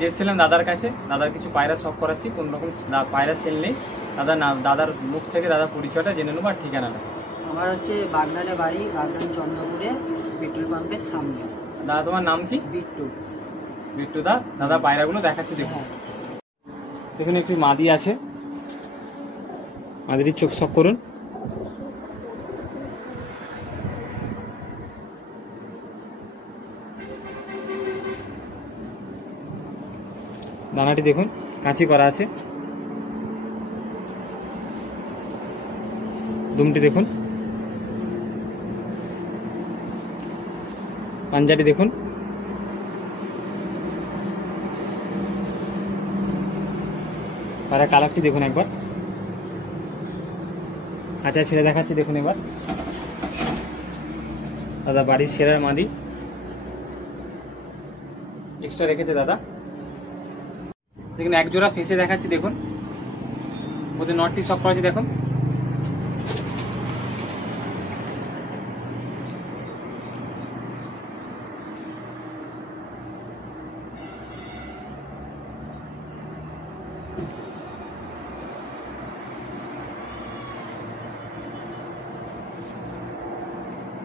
আজ এসেছিলাম দাদার কাছে, দাদার কিছু পায়রা শখ করাচ্ছি, কোন রকম পায়রা সেল নেই। দাদার মুখ থেকে দাদার পরিচয়টা জেনে নেবো আর ঠিকানাটা। আমার হচ্ছে বাগনানে বাড়ি, বাগনান চন্দ্রপুরে, পেট্রোল পাম্পের সামনে। দাদা তোমার নাম কি? বিট্টু। বিট্টু দা। দাদা পায়রাগুলো দেখাচ্ছি দেখুন। দেখুন একটি মাদি আছে, মাদির চোখ শখ করুন। দানাটি দেখুন কাঁচি করা আছে। দুমটি দেখুন, পাঞ্জাটি দেখুন, আর কালারটি দেখুন একবার। আচ্ছা ছেড়ে দেখাচ্ছি দেখুন এবার। দাদা বাড়ির ছেলের মাদি এক্সট্রা রেখেছে দাদা। দেখুন এক জোড়া ফেসে দেখাচ্ছি দেখুন, ওদের নটটি শখ করেছি দেখুন।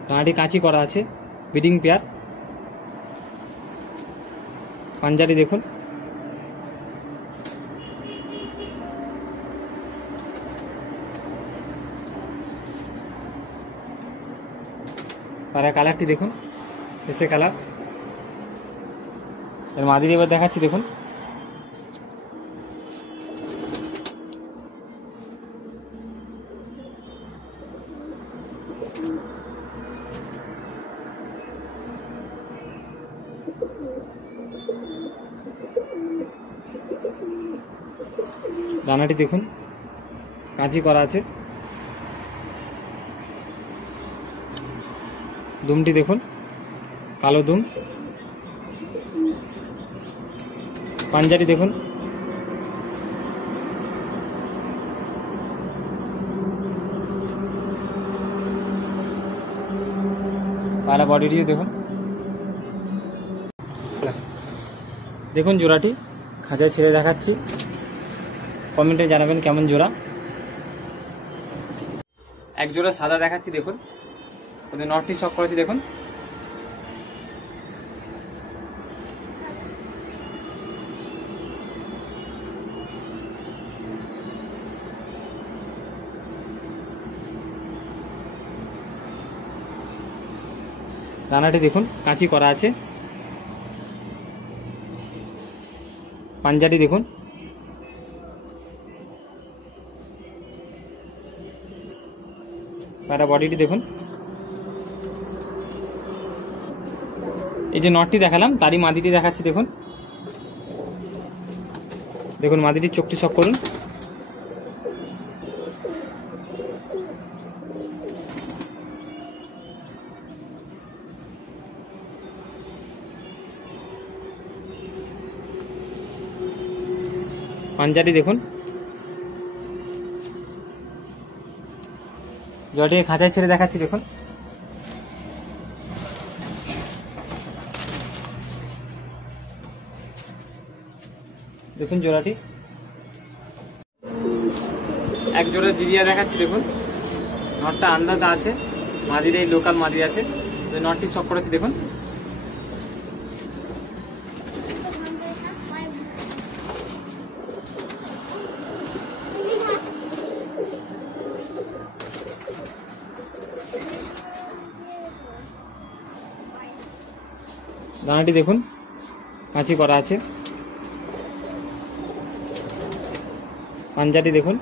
ডানাটি কাঁচি করা আছে, ব্রিডিং পেয়ার। পাঞ্জাটি দেখুন, পায়রা কালারটি দেখুন, এসে কালার। এর মাদির এবার দেখাচ্ছি দেখুন। দানাটি দেখুন কাঁচি করা আছে। দুমটি দেখুন, কালো দুম। পাঞ্জাটি দেখুন, পায়রা বডিটিও দেখুন। দেখুন জোড়াটি খাঁচায় ছেড়ে দেখাচ্ছি, কমেন্টে জানাবেন কেমন জোড়া। এক জোড়া সাদা দেখাচ্ছি দেখুন, ওদের নটটি শখ করেছি দেখুন। দানাটি দেখুন কাঁচি করা আছে। পাঞ্জাটি দেখুন, পায়রা বডিটি দেখুন। এই যে নটটি দেখালাম তারই মাদিটি দেখাচ্ছি দেখুন। দেখুন মাদিটির চোখটি শখ করুন। পাঞ্জাটি দেখুন। জলটিকে খাঁচায় ছেড়ে দেখাচ্ছি দেখুন। দেখুন জোড়াটি। এক জোড়া জিরিয়া দেখাচ্ছি দেখুন, নটটা আন্দাজ আছে, মাদির এই লোকাল মাদি আছে, নটটি শখ করেছি দেখুন। দানাটি দেখুন কাঁচি করা আছে। পাঞ্জাটি দেখুন,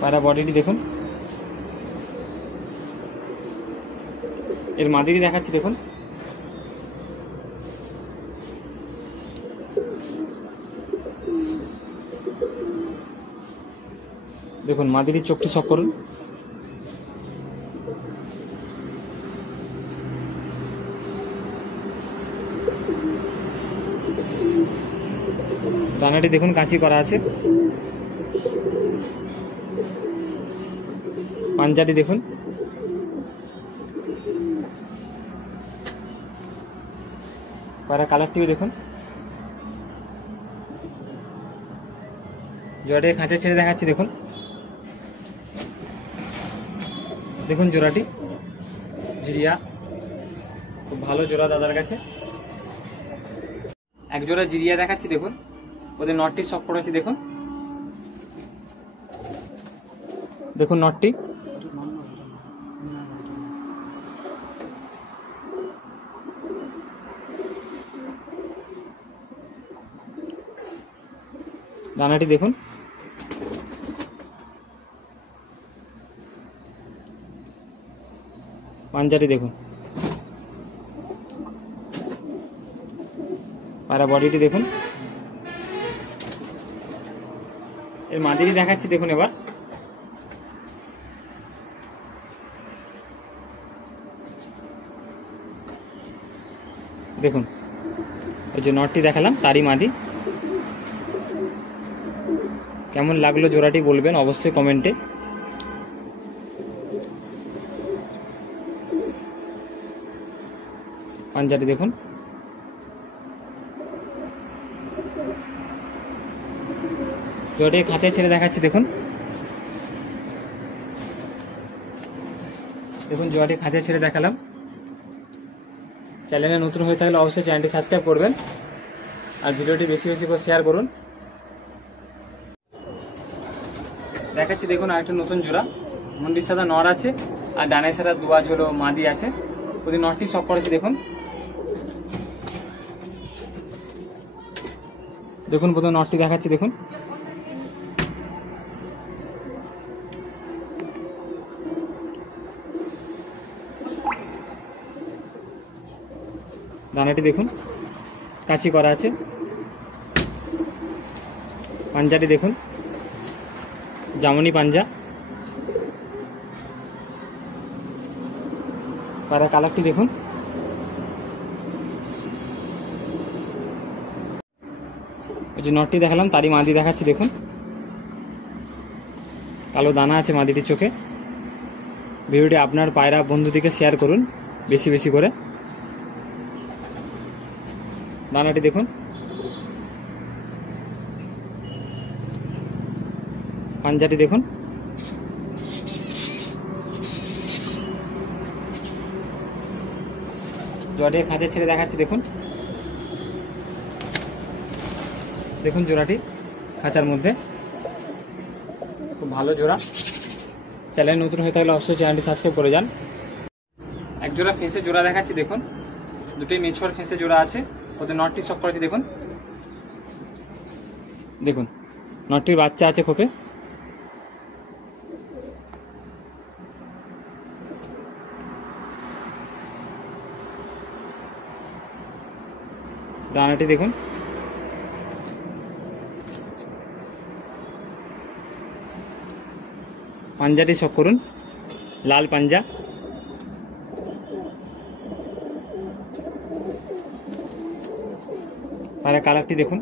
পায়রা বডিটি দেখুন। এর মাদিটি দেখাচ্ছি দেখুন। দেখুন মাদিটির চোখটি শখ করুন। দানাটি দেখুন কাঁচি করা আছে। পাঞ্জাটি দেখুন, পায়রা কালারটিও দেখুন। জোড়াটি খাঁচা ছেড়ে দেখাচ্ছি দেখুন। দেখুন জোড়াটি জিরিয়া, খুব ভালো জোড়া দাদার কাছে। এক জোড়া জিরিয়া দেখাচ্ছি দেখুন, ওদের নটটি সব করেছি দেখুন। দেখুন নটটি, দানাটি দেখুন। পাঞ্জাটি দেখুন, পায়রা বডিটি দেখুন। এর মাদিটি দেখাচ্ছি দেখুন। এবার দেখুন, ওই যে নটটি দেখালাম তারই মাদি। কেমন লাগলো জোড়াটি বলবেন অবশ্যই কমেন্টে। পাঞ্জাটি দেখুন, জোড়াটি খাঁচায় ছেড়ে দেখাচ্ছি দেখুন। দেখুন জোড়াটি খাঁচায় ছেড়ে দেখালাম। চ্যানেলে নতুন হয়ে থাকলে অবশ্যই চ্যানেলটি সাবস্ক্রাইব করবেন আর ভিডিওটি বেশি বেশি করে শেয়ার করুন। দেখাচ্ছি দেখুন আরেকটা নতুন জোড়া। মুন্ডির সাদা নর আছে আর ডানের সাদা দুয়াজ হলো মাদি আছে। ওদের নটটি সব করেছি দেখুন। দেখুন প্রথম নটটি দেখাচ্ছি দেখুন। দানাটি দেখুন, কাঁচি করা আছে। পাঞ্জাটি দেখুন, জামনি পাঞ্জা। পায়রা কালারটি দেখুন। ওই যে নটটি দেখালাম তারই মাদি দেখাচ্ছি দেখুন। কালো দানা আছে মাদিটির চোখে। ভিডিওটি আপনার পায়রা বন্ধুদিকে শেয়ার করুন বেশি বেশি করে। দানাটি দেখুন, পাঞ্জাটি দেখুন। জোড়াটি খাঁচে ছেড়ে দেখাচ্ছি দেখুন। দেখুন জোড়াটি খাঁচার মধ্যে, খুব ভালো জোড়া। চ্যানেল নতুন হয়ে থাকলে অবশ্যই চ্যানেলটি সাবস্ক্রাইব করে যান। এক জোড়া ফেসে জোড়া দেখাচ্ছি দেখুন। দুটোই মেছর ফেসে জোড়া আছে। ওদের নটটি সব করেছি দেখুন। দেখুন নটটির বাচ্চা আছে খোপে। ডানাটি দেখুন। পাঞ্জাটি শখ করুন, লাল পাঞ্জা। পায়রা কালারটি দেখুন।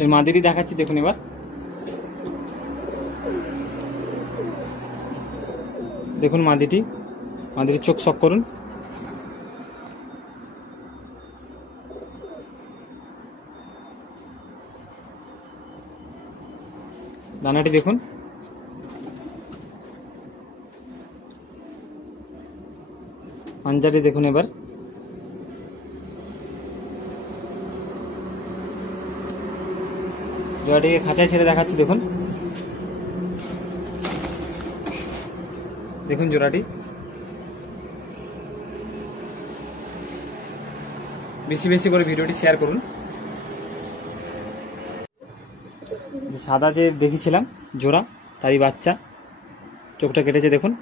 এর মাদিটি দেখাচ্ছি দেখুন। এবার দেখুন মাদিটির চোখ শখ করুন। দানাটি দেখুন। পাঞ্জাটি দেখুন। এবার জোড়াটিকে খাঁচায় ছেড়ে দেখাচ্ছি দেখুন। দেখুন জোড়াটি, বেশি বেশি করে ভিডিওটি শেয়ার করুন। সাদা যে দেখেছিলাম জোড়া তারই বাচ্চা, চোখটা কেটেছে দেখুন।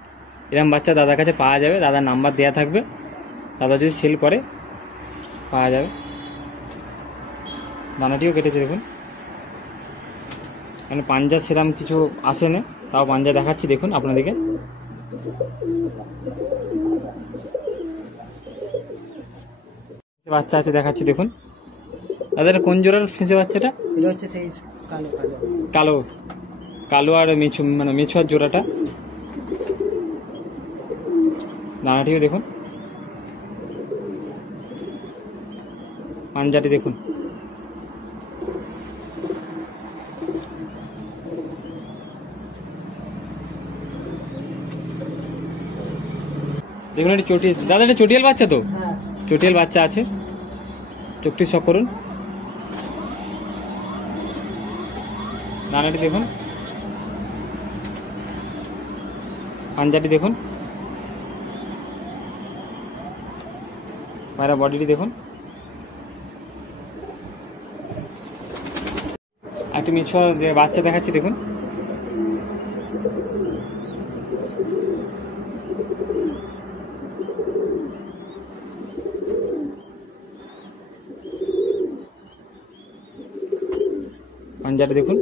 এরকম বাচ্চা দাদার কাছে পাওয়া যাবে, দাদার নাম্বার দেয়া থাকবে। দাদা যদি সেল করে পাওয়া যাবে। দানাটিও কেটেছে দেখুন। মানে পাঞ্জা সেরাম কিছু আসে না, তাও পাঞ্জা দেখাচ্ছি দেখুন আপনাদেরকে। বাচ্চা আছে দেখাচ্ছি দেখুন। দাদার কোন জোড়ার ফেঁসে বাচ্চাটা? এটা হচ্ছে সেই কালো কালো আর মেছু মানে মেছুয়ার জোড়াটা, ডানাটিও দেখুন, পাঞ্জাটি দেখুন। দেখুন এটি চটিয়াল, দাদা এটা চটিয়াল বাচ্চা তো? হ্যাঁ। চটিয়াল বাচ্চা আছে। চোখটি শক করুন, ডানাটি দেখুন, পাঞ্জাটি দেখুন, পায়রা বডিটি দেখুন। একটি মেছুয়ার যে বাচ্চা দেখাচ্ছি দেখুন। পাঞ্জাটি দেখুন।